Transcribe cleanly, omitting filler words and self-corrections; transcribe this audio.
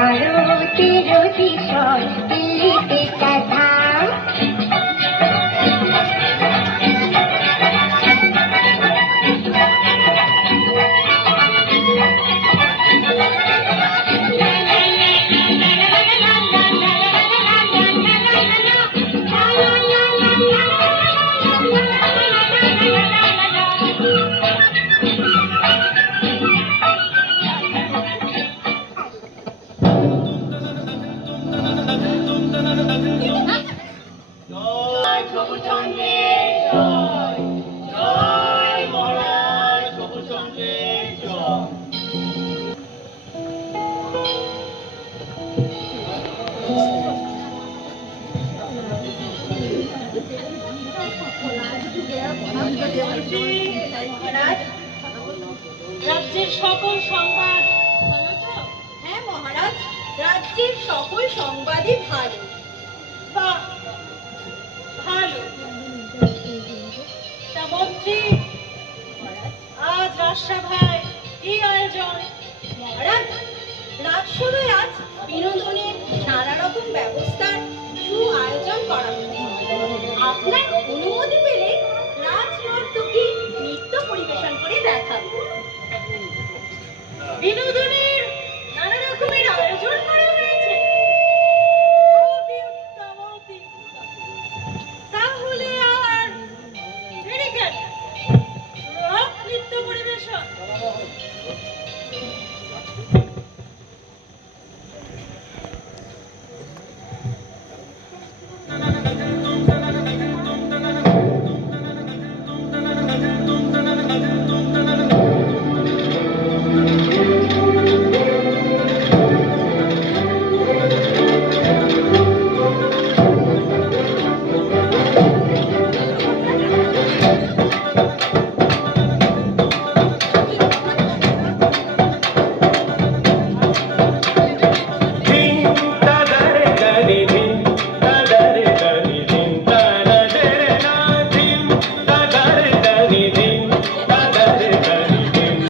ভারতে রতি সর দিল্লিতে কথা রাজ্যের সকল সংবাদ ভালো তো? হ্যাঁ মহারাজ, রাজ্যের সকল সংবাদই ভালো। বাহ, ভালো। তা মন্ত্রী, আজ রাজসভায় কি আয়োজন? মহারাজ, রাজসভায় আজ বিনোদনের নানা রকম ব্যবস্থার আয়োজন করা হয়েছে। আপনার অনুমতি পেলে রাজনর্তকী নৃত্য পরিবেশন করে দেখাবো। বিনোদনের